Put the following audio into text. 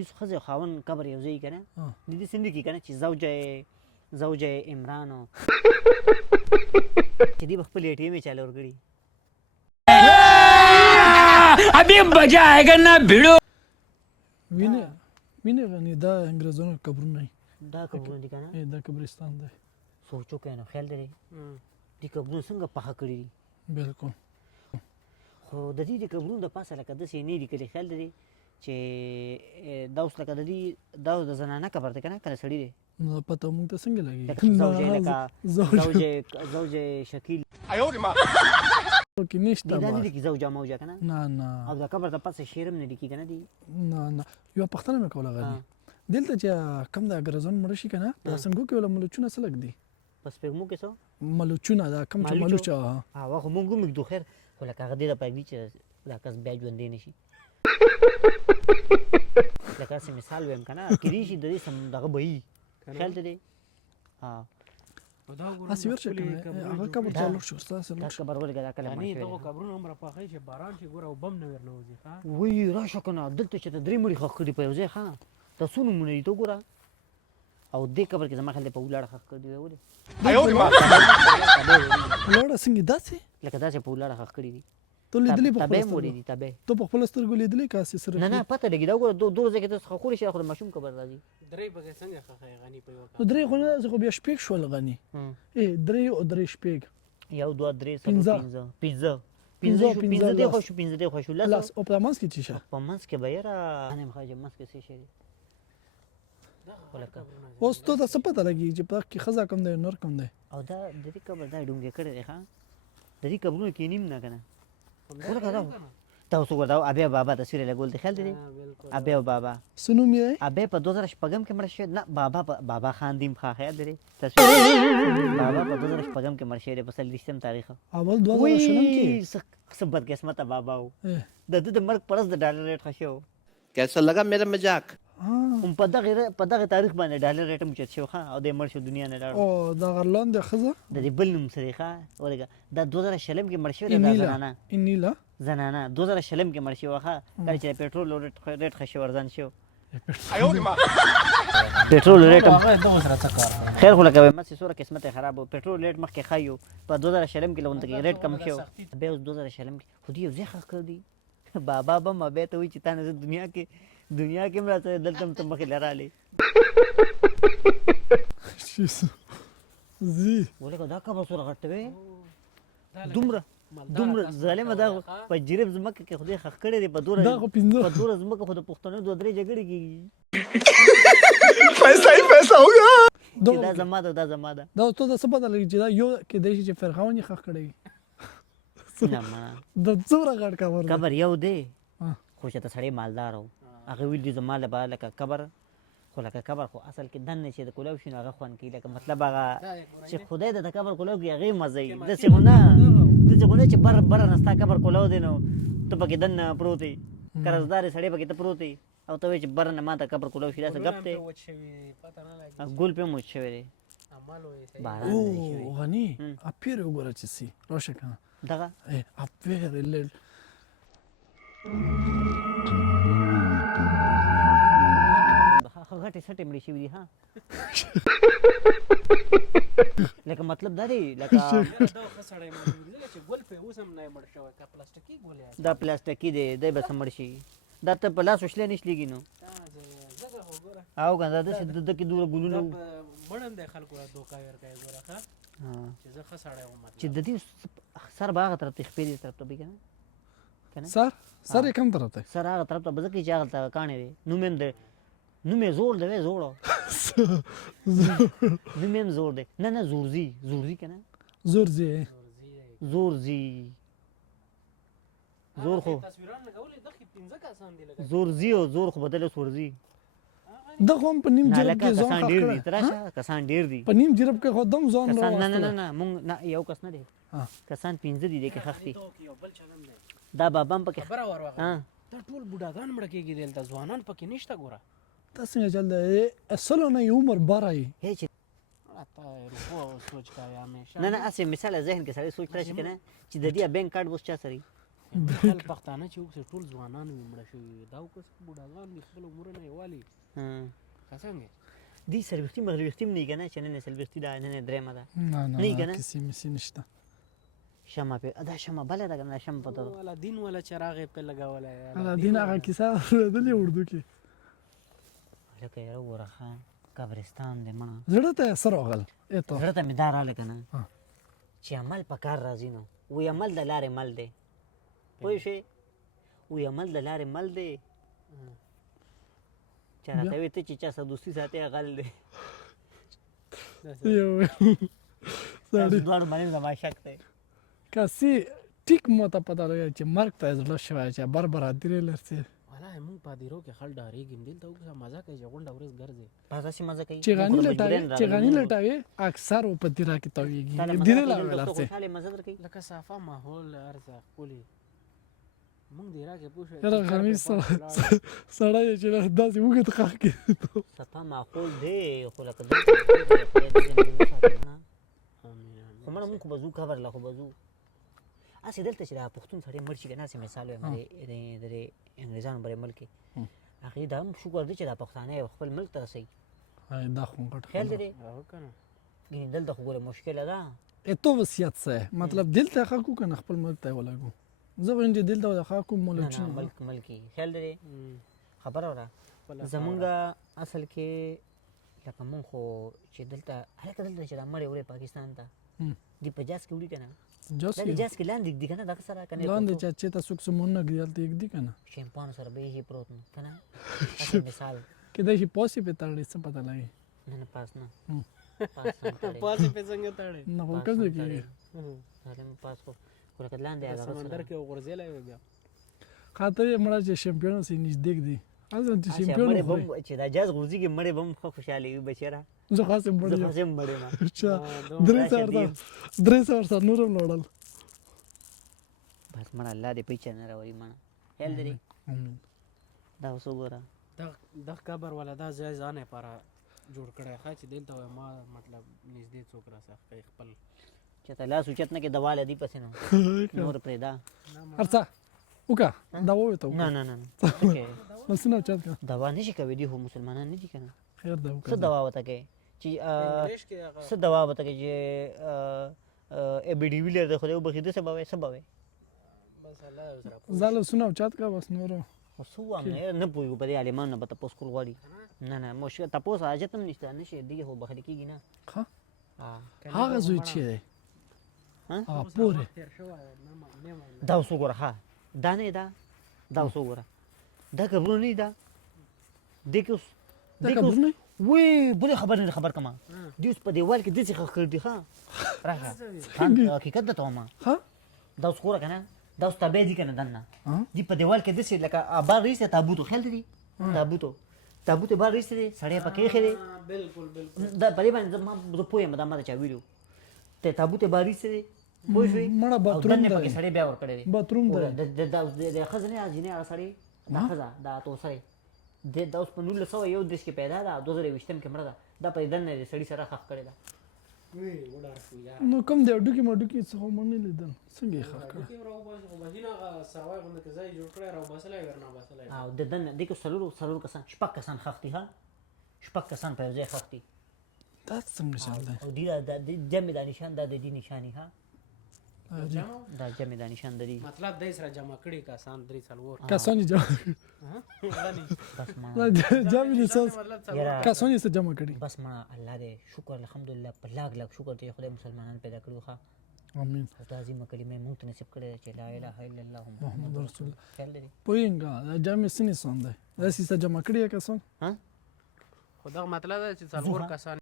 دې ښځې او خاوند قبر یو ځای که نه د دې څه نه لیکي که نه چې زوجه عمران چې دې به خپل ATM یې چاله ورکړي अभी मजा आएगा ना भिड़ो وینه غني دا انګريزانو قبرونه دا قبرونه دي که نه دا قبرستان دی سوچو که نه خیال دی دې قبرونه څنګه پخه کړي دي بالکل خو د دې د قبرونو د پاسه لکه داسې نه لیکلي خیال دی چې دا اوس لکه د دې دا د زنانه قبر دی که نه که د سړي دی نو پته مونږ ته څنګه لګي لکه زوجه شکیل کې نشته دا نه لیکي زوجه موجه که نه نه او د قبر د پاسه شعر هم نه لیکي که نه دي نه یوه پوښتنه مې کوله غني دلته چې کم د انګريزانو مړه شي که نه په سنګو کې ولا ملوچونه څه لګ دي په سپېږمو کې څه ملوچونه دا کم چې ملوچه خو مونږ هم ږدو خیر خو لکه هغه دې دپاره ږدي چې دا کس بیا ژوندی نه شي لکه هسې مثال ویم که نه کېدای شي د دې دغه به وي خیال ته دی هسې ورشه که هغه قبر ته لوټ شو ستاسې دا قبر ولګه دا کله مړ شوی دغه قبرونه هم راپاخوي چې باران شي ګوره او بم نه ورنوځي وایي راشه که نه دلته چې ته 3 مړي ښخ کړي په یو ځای ښه دا څو نومونه دي ته وګوره او دې قبر کې زما خیال دی په ولاړه ښخ کړي دي ولې ولاړه څنګه داسې لکه داسې په ولاړه ښخ کړي دي ته لیدلې په تبې خپل هم ولیدي تبې ته په خپل سترګو لیدلې که هسې صرف نه پته لګي دا وګوره دوه ځای کې ته ښخولی شي خو د ماشوم قبر راځي درې پکې څنګه ښخوي غني په یوه نو درې خو نه زه خو بیا شپږ شول غني درې او درې شپږ 1 2 3 پنځه دی خو شو 15 دی خو شو لاس او په منځ کې څه شي په منځ کې به یاره نه مخاجه منځ کې څه شي اوس ته څه پته لګي چې په کې خزا کم دی نور کم دی او دا د دې قبر دا ډونګې کړی دی ښه د دې قبرونو کې نیم نه که نه ولکه دا تاسو ګورئ ابي بابا تصویر لګول دی خیال دی ابي او بابا څه نوم یې ابي په 2015 کې مړ شوی نه بابا خان دیم ښه خیال دی تصویر بابا په 2015 کې مړ شوی دی په 30 تاریخ اول 2000 کې څه بدقسمته بابا و د دې د مرګ پرس د ډالر ریټ ښه شو कैसा लगा मेरा मजाक هم په دغه تاریخ باندې ډالر ریټ هم چت شو ښه او د مړ شو دنیا نه لاړ او دا غرلان د خزه د دې بل نوم سره ښه ولګه دا 2000 کې مړ شوی دی انیلا زنانه 2000 کې مړ شوی ښه کله چې پېټرول ریټ ښه شو ورځان شو پېټرول ریټ خیر خو لکه مې سوره قسمت خراب و پېټرول ریټ مخکې خایو په 2000 کې لون ته ریټ کم شو به اوس 2000 کې خو دې یو ځای خخ کړ دی بابا به مبه ته وی چې تا نه دنیا کې مراته دلته ته مخې لراله زی ولکه دا قبر سره غټوي دومره ظالم دا په جریب زمکه کې خدای خخ کړی دی په دوره زمکه خو د پښتنو دوه درې جګړې کېږي पैसा होगा دا زما ده دا ته د څه پته لګي چې دا یو کې دی چې فرخاون یې خخ کړی نه ما د څومره غټ قبر یو دی خو چې ته سړی مالدار و هغه ویل دي زما لپاره لکه قبر خو لکه قبر خو اصل کې دننه چې د کلاو شي نو هغه خوند کوي لکه مطلب هغه چې خدای د قبر کلاو کې هغې مزه وي داسې خو نه چې بر نه ستا قبر کلاو دی نو ته پکې دننه پروت یې قرضدار سړی پکې ته پروت یې او ته وایې چې بر نه ما ته قبر کلاو شي داسې ګپ دی ګل پې موچ شوی دی باران دی شوی غني اپیر وګوره چې سي راشه کنه دغه اپیر لیل غټې سټې مړې شوي دي ها لکه مطلب دا دی لکه دا پلاستیکي دی دی به مړ شي دا ته په لاس وشلی نه شلېږي نو او که دا داسې د کې دومره ګلونه چې د دې سر به هغه طرف ته خپې دې طرف ته وي که نه سر یې کم طرف ته سر هغه طرف ته به ځکه چې هغه ته کاڼی دی نوم یې زور دی زوړ نوم یې هم زور دی نه زورزي که نه زورزي زور خو زورزي او زور خو بدل سورزي دغه هم په نیم جرب کې ځان کسان ډېر دي تراشه کسان ډېر دي په نیم جرب کې خو دم ځان نه مونږ نه یو کس نه دی کسان 15 دي کې خخ دي دا بابا هم پکې خبره ورغله دا ټول بوډاګان مړه کېږي دلته ځوانان پکې نشته ګوره دا څنګه چل دی اصل نه یو عمر باره یې هیڅ نه هسې مثال ذهن کې سړی سوچ راشي که نه چې د دې بینک کارډ اوس چا سره خپل پښتانه چې اوس ټول ځوانان وي مړه شوي دا اوس بوډاګان دي خپل عمرونه یې والي که څنګه دی سلویختي مغلویختي هم نه که نه چې نن یې سلویختي ده نن یې درېیمه ده نه نه که نه نه کسی مسی نشته شمع پې دا شمع بله ده که نه شمع پته ده والا دین والا چراغ یې پې لګولی الدین هغه کیسه اورېدلې اردو کې لکه یاره وګوره ښه قبرستان دی مړه زړه ته یې څه راغل ای ته زړه ته مې دا راغله که نه ها. چې عمل په کار راځي نو وی عمل د لارې مل دی پوه شوې وی عمل د لارې مل دی چا راته وایي ته چې چا سره دوستي ساتې غل دی یو تاسو دواړو باندې زما شک دی کسی ټیک مو ته پته لګي چې مرګ ته زړه شوی چې برادرې لرسي والله موږ په دیرو کې خل ډارېږم دلته اوس مزه کوي چې غونډه ورځ ګرځي بس داسې مزه کوي چې غنی لټاوي اکثر په دیره کې تویږي دیره لا ولرسي خوشاله مزه درکوي لکه صافه ماحول ارزه ښکلي موږ دیره کې پوه شوې یاره غمی سړی چې داسې وګت خاک کې صفا معقول دی خو لکه خو مړه مونږ خو به ځو قبر له خو به ځو هسې دلته چې دا پښتون سړی مړ شي که نه هسې مثال وایم د انګریزانو برې ملک کې هغې دا هم شکر دی چې دا پښتانه یې خپل ملک ته رسوي دا خو غټ خیال دی دی او که نه ګینې دلته خو ګوره مشکله ده تو وصیت څه مطلب دلته خاکو کنه خپل ملک ته ولګو زه به چې دلته خاکو نه ملک نه ملکي خیال دی خبره وره زمونږ اصل کې لکه مونږ خو چې دلته هلکه دلته چې دا مړې وړې پاکستان ته دی په جاز کې وړي که نه دا د جاز کې لاندې ږدي که نه دغه سره که نه لاندې چې ته څوک سمونه ګي هلته یږدي که نه شیمپانو سره به یې پروت نو که نه هسې مثال کېدای شي پاسې پې تړلی څه پته لګي نه نه پاس نه پاس نه تړی. پاسې په څنګه تړې نه خو پاس کله نه کېږي تړی. ظالم پاس خو خو لکه لاندې هغه سمندر سره کې وغورځېلی وي بیا خاطر یې مړه چې شیمپیون سي نږدې دی هلته چې اچھا شیمپیون مړې خوري بم چې دا جاز غورځېږي مړې بم ښه خوشحاله وي بچیره زه خاص یې زه مړ یم خاص یم مړ یم اچھا راشه 300 سره نور هم لوړل بس مړه الله دې پیچه نه راولي مړه خیال لري دا اوس وګوره دغه قبر والا دا ځای ځان لپاره جوړ کړی ښه چې دلته وایي ما مطلب نږدې څوک راسخ کوي خپل چې ته لاس اوچت نه کې دواله دی پسې نو نور پرېږده ارڅه وکړه دا وویته نه وکړه نه نه نه لاسونه اوچت کړه دوا نشي کوي دي خو مسلمانان نه دي که نه خیر دی څه وکړه دوا ورته کوي چې انګلیش کې هغه څه دوا ورته کوي چې ای بي ډي ویلر د خدای وبخښي ده څه به وایي څه به وایي بس الله یې سره زه لاسونه اوچت کړه بس نور خو څه ووایم نه پوهېږو په دې عالمانو نه به تپوس کول غواړي نه نه مشکل تپوس حاجت هم نشته نه شي دغې خو بخښل کېږي نه ښه ها هغه زوی چې دی ها هغه پورې تیر شوی نه دا اوس وګوره ښه دا نه ده دا اوس وګوره دا قبرونه نه ده دې کې اوس دا قبرونه وی بلې خبر نه خبر کما دې اوس په دیوال کې داسې خښ کړ دي ښه راشه حقیقت درته وایم ها دا اوس ګوره که نه دا اوس تابع دي که نه دننه ها دي په دیوال کې داسې لکه بار رایستی تابوتو خیال دی تابوت بار رایستی دی سړی پکې ایښی دی بالکل بالکل دا په دې باندې زه پوه یم دا ما ته چا ویلي ته تابوت یې بار ایستی دی پوه شوې مړه او باتروم دننه دی پکې سړی بیا ورکړی دی باتروم دی د ښځه نه جینۍ هغه سړی دا ښځه دا توسری دا اوس په 1931 کې پیدا ده 2020 کې مړه ده دا په دننه د سړي سره ښخ کړې ده وی وډار شو یار نو کوم دی ډوکی مډوکی څه هم نه لیدل څنګه یې ښه کړ کې راو باسي خو بهینه هغه سروای غونډه کې ځای جوړ کړی راو باسلای ورنه باسلای او د دننه دې کې څلور کسان شپږ کسان ښخ دي ها شپږ کسان په یو ځای ښخ دي دا څنګه چل دی او دې جمع دا نشان دا د دې نشاني ها دا جمع دا نشان د دې مطلب دای سره جمع کړي کسان درې څلور کسانی جمع بس ما جمع لساس مطلب یاره کسانی څه جمع کړي بس ما الله دې شکر الحمدلله په لاک شکر دې خدای مسلمانان پیدا کړو ښه امين او ته عظیمه کلمه مونږ ته نصیب کړې چې لا اله الا الله محمد رسول الله خیال لري پوینګا جمع سنې سون دی دا سیسه جمع کړي کسان ها خو دا مطلب دی چې څلور کسان